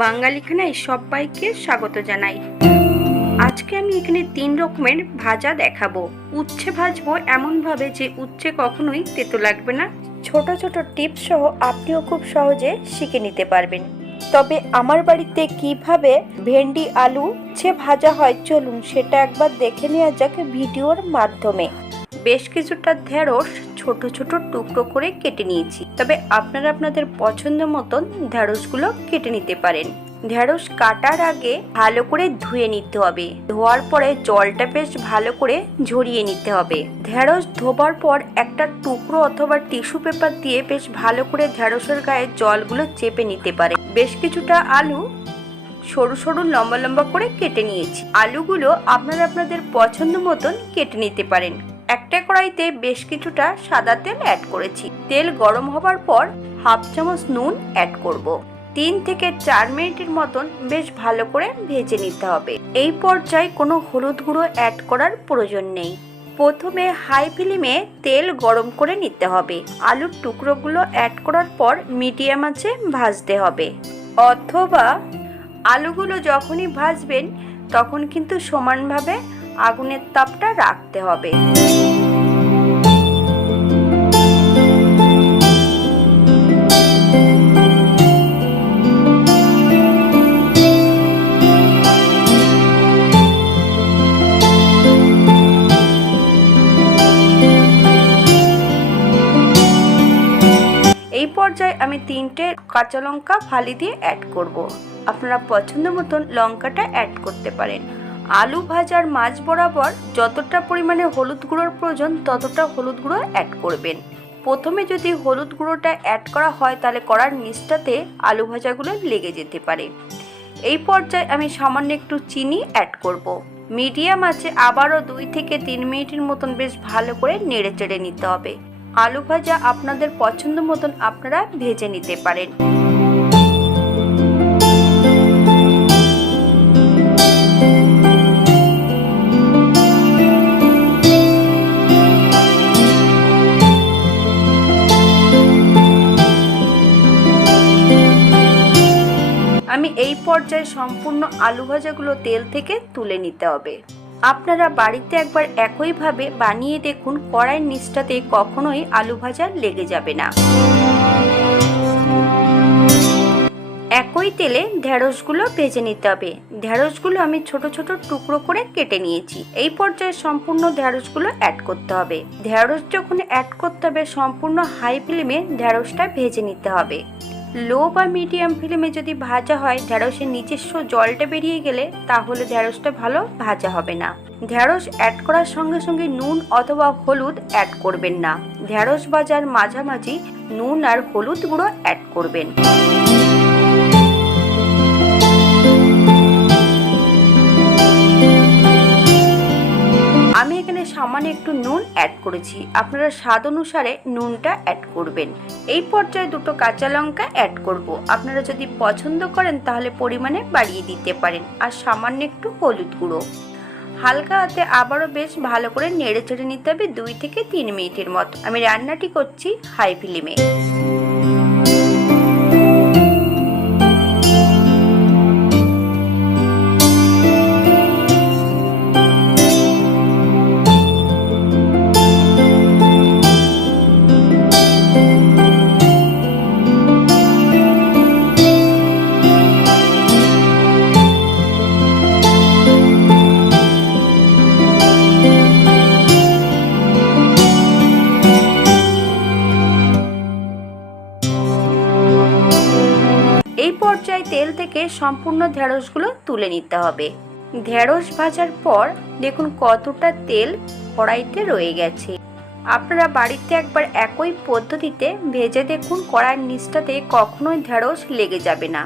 বাঙালিখানায় সবাইকে স্বাগত জানাই। আজকে আমি এখানে তিন রকমের ভাজা দেখাবো। উচ্ছে ভাজবো এমনভাবে যে উচ্ছে কখনোই তেতো লাগবে না। ছোট ছোট টিপস সহ আপনিও খুব সহজে শিখে নিতে পারবেন। তবে আমার বাড়িতে কীভাবে ভেন্ডি, আলু উচ্ছে ভাজা হয় চলুন সেটা একবার দেখে নেওয়া যাক ভিডিওর মাধ্যমে। বেশ কিছুটা ঢেঁড়স ছোট ছোট টুকরো করে কেটে নিয়েছি। তবে আপনারা আপনাদের পছন্দ মতন ঢেঁড়সগুলো কেটে নিতে পারেন। ঢেঁড়স কাটার আগে ভালো করে ধুয়ে নিতে হবে। ধোয়ার পরে জলটা বেশ ভালো করে ঝরিয়ে নিতে হবে। ঢেঁড়স ধোবার পর একটা টুকরো অথবা টিস্যু পেপার দিয়ে বেশ ভালো করে ঢেঁড়সের গায়ে জলগুলো চেপে নিতে পারে বেশ কিছুটা আলু সরু সরু লম্বা লম্বা করে কেটে নিয়েছি। আলুগুলো আপনারা আপনাদের পছন্দ মতন কেটে নিতে পারেন। একটা কড়াইতে বেশ কিছুটা সাদা তেল অ্যাড করেছি। তেল গরম হবার পর হাফ চামচ নুন অ্যাড করব। তিন থেকে চার মিনিটের মতন বেশ ভালো করে ভেজে নিতে হবে। এই পর্যায়ে কোনো হলুদ গুঁড়ো অ্যাড করার প্রয়োজন নেই। প্রথমে হাই ফ্লেমে তেল গরম করে নিতে হবে। আলুর টুকরোগুলো অ্যাড করার পর মিডিয়াম আঁচে ভাজতে হবে। অথবা আলুগুলো যখনই ভাজবেন, তখন কিন্তু সমানভাবে আগুনের তাপটা রাখতে হবে এই পর্যায়ে আমি তিনটে কাঁচা লঙ্কা ফালি দিয়ে অ্যাড করব। আপনারা পছন্দ মতন লঙ্কাটা অ্যাড করতে পারেন আলু ভাজার মাছ বরাবর যতটা পরিমাণে হলুদ গুঁড়োর প্রয়োজন ততটা হলুদ গুঁড়ো অ্যাড করবেন। প্রথমে যদি হলুদ গুঁড়োটা অ্যাড করা হয় তাহলে কড়ার নিচটাতে আলু ভাজাগুলো লেগে যেতে পারে। এই পর্যায়ে আমি সামান্য একটু চিনি অ্যাড করব। মিডিয়াম আছে, আবারও দুই থেকে তিন মিনিটের মতন বেশ ভালো করে নেড়ে চেড়ে নিতে হবে। আলু ভাজা আপনাদের পছন্দ মতন আপনারা ভেজে নিতে পারেন। পর্যায়ে সম্পূর্ণ আলু ভাজাগুলো তেল থেকে তুলে নিতে হবে। আপনারা বাড়িতে একবার একইভাবে বানিয়ে দেখুন কড়াইয়ের নিচটাতে কখনোই আলু ভাজা লেগে যাবে না। একই তেলে ঢেঁড়সগুলো ভেজে নিতে হবে। ঢেঁড়সগুলো আমি ছোট ছোট টুকরো করে কেটে নিয়েছি। এই পর্যায়ে সম্পূর্ণ ঢেঁড়সগুলো অ্যাড করতে হবে। ঢেঁড়স যখন অ্যাড করতে হবে, সম্পূর্ণ হাই ফ্লেমে ঢেঁড়সটা ভেজে নিতে হবে। লো বা মিডিয়াম ফ্লেমে যদি ভাজা হয়, ঢেঁড়সের নিজস্ব জলটা বেরিয়ে গেলে তাহলে ঢেঁড়সটা ভালো ভাজা হবে না। ঢেঁড়স অ্যাড করার সঙ্গে সঙ্গে নুন অথবা হলুদ অ্যাড করবেন না। ঢেঁড়স ভাজার মাঝামাঝি নুন আর হলুদ গুঁড়ো অ্যাড করবেন। আমি এখানে সামান্য একটু নুন অ্যাড করেছি। আপনারা স্বাদ অনুসারে নুনটা অ্যাড করবেন। এই পর্যায়ে দুটো কাঁচা লঙ্কা অ্যাড করব। আপনারা যদি পছন্দ করেন তাহলে পরিমাণে বাড়িয়ে দিতে পারেন। আর সামান্য একটু হলুদ গুঁড়ো। হালকা হাতে আবারও বেশ ভালো করে নেড়ে চেড়ে নিতে হবে দুই থেকে তিন মিনিটের মতো। আমি রান্নাটি করছি হাই ফ্লেমে। থেকে সম্পূর্ণ ঢেঁড়সগুলো তুলে নিতে হবে। ঢেঁড়স ভাজার পর দেখুন কতটা তেল কড়াইতে রয়ে গেছে। আপনারা বাড়িতে একবার একই পদ্ধতিতে ভেজে দেখুন কড়াইয়ের নিচটাতে কখনোই ঢেঁড়স লেগে যাবে না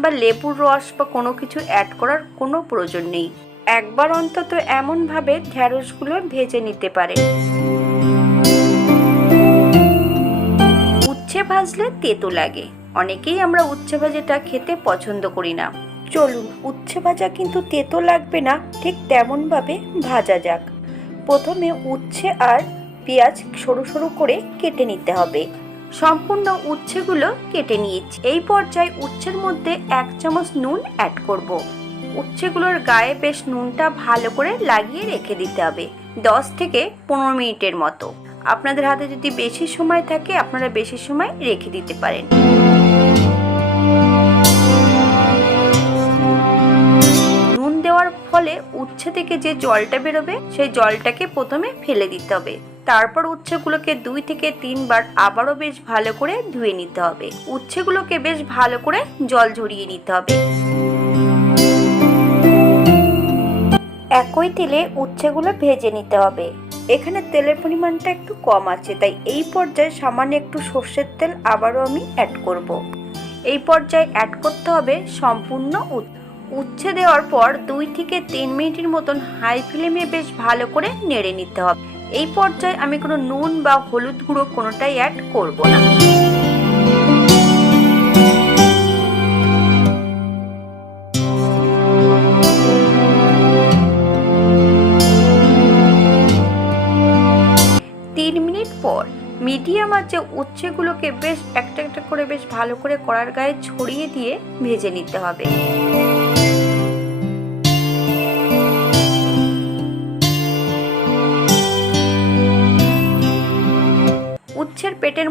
বা লেবুর রস বা কোনো কিছু অ্যাড করার কোনো প্রয়োজন নেই। একবার অন্তত এমনভাবে ঢেঁড়সগুলো ভেজে নিতে পারে উচ্ছে ভাজলে তেতো লাগে। অনেকেই আমরা উচ্ছে ভাজাটা খেতে পছন্দ করি না। চলুন, উচ্ছে ভাজা কিন্তু তেতো লাগবে না, ঠিক তেমনভাবে ভাজা যাক। প্রথমে উচ্ছে আর পেঁয়াজ সরু সরু করে কেটে নিতে হবে। সম্পূর্ণ উচ্ছেগুলো কেটে নিয়েছি। এই পর্যায়ে উচ্ছের মধ্যে এক চামচ নুন অ্যাড করব। উচ্ছেগুলোর গায়ে বেশ নুনটা ভালো করে লাগিয়ে রেখে দিতে হবে, দশ থেকে পনেরো মিনিটের মতো। আপনাদের হাতে যদি বেশি সময় থাকে, আপনারা বেশি সময় রেখে দিতে পারেন। ফলে উচ্ছে থেকে যে জলটা বেরোবে, সেই জলটাকে প্রথমে ফেলে দিতে হবে। তারপর উচ্ছেগুলোকে দুই থেকে তিনবার আবারও বেশ ভালো করে ধুয়ে নিতে হবে। উচ্ছেগুলোকে বেশ ভালো করে জল ঝরিয়ে নিতে হবে। একই তেলে উচ্ছেগুলো ভেজে নিতে হবে। এখানে তেলের পরিমাণটা একটু কম আছে, তাই এই পর্যায়ে সামান্য একটু সর্ষের তেল আবারও আমি অ্যাড করব। এই পর্যায়ে অ্যাড করতে হবে সম্পূর্ণ উচ্ছে। উচ্ছে দেওয়ার পর দুই থেকে তিন মিনিটের মতন হাই ফ্লেমে বেশ ভালো করে নেড়ে নিতে হবে। এই পর্যায়ে আমি কোনো নুন বা হলুদ গুঁড়ো কোনোটাই অ্যাড করব না। তিন মিনিট পর মিডিয়াম আঁচে উচ্ছেগুলোকে বেশ একটা একটা করে বেশ ভালো করে কড়ার গায়ে ছড়িয়ে দিয়ে ভেজে নিতে হবে।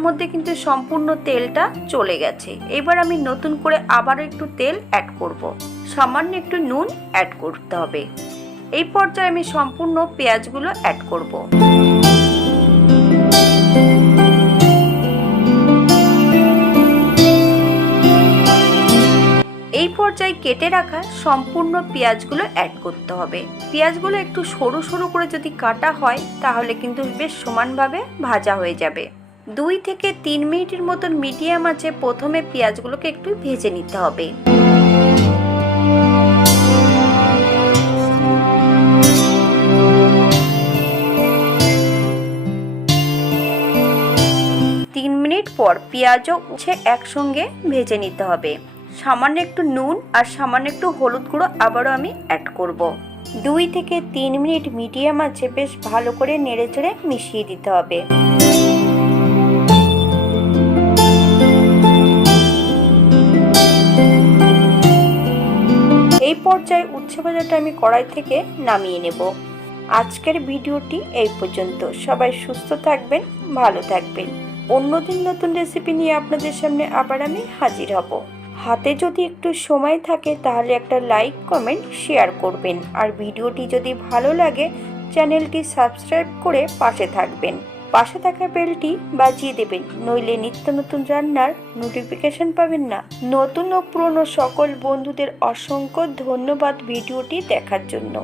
মধ্যে কিন্তু সম্পূর্ণ তেলটা চলে গেছে এবার আমি নতুন করে আবারও একটু তেল অ্যাড করব। সামান্য একটু নুন অ্যাড করতে হবে এই পর্যায়ে আমি সম্পূর্ণ পেঁয়াজগুলো অ্যাড করব। এই পর্যায়ে কেটে রাখা সম্পূর্ণ পেঁয়াজগুলো অ্যাড করতে হবে পেঁয়াজগুলো একটু সরু সরু করে যদি কাটা হয়, তাহলে কিন্তু বেশ সমানভাবে ভাজা হয়ে যাবে দুই থেকে তিন মিনিটের মতন মিডিয়াম আছে প্রথমে পেঁয়াজগুলোকে একটু ভেজে নিতে হবে। তিন মিনিট পর পেঁয়াজও উঠে একসঙ্গে ভেজে নিতে হবে। সামান্য একটু নুন আর সামান্য একটু হলুদ গুঁড়ো আবারও আমি অ্যাড করব। দুই থেকে তিন মিনিট মিডিয়াম আছে বেশ ভালো করে নেড়ে চেড়ে মিশিয়ে দিতে হবে। এই পর্যায়ে উচ্ছে ভাজাটা আমি কড়াই থেকে নামিয়ে নেব। আজকের ভিডিওটি এই পর্যন্ত। সবাই সুস্থ থাকবেন, ভালো থাকবেন। অন্যদিন নতুন রেসিপি নিয়ে আপনাদের সামনে আবার আমি হাজির হব। হাতে যদি একটু সময় থাকে তাহলে একটা লাইক, কমেন্ট, শেয়ার করবেন। আর ভিডিওটি যদি ভালো লাগে, চ্যানেলটি সাবস্ক্রাইব করে পাশে থাকবেন। পাশে থাকা বেলটি বাজিয়ে দেবেন, নইলে নিত্য নতুন রান্নার নোটিফিকেশন পাবেন না। নতুন ও পুরনো সকল বন্ধুদের অসংখ্য ধন্যবাদ ভিডিওটি দেখার জন্য।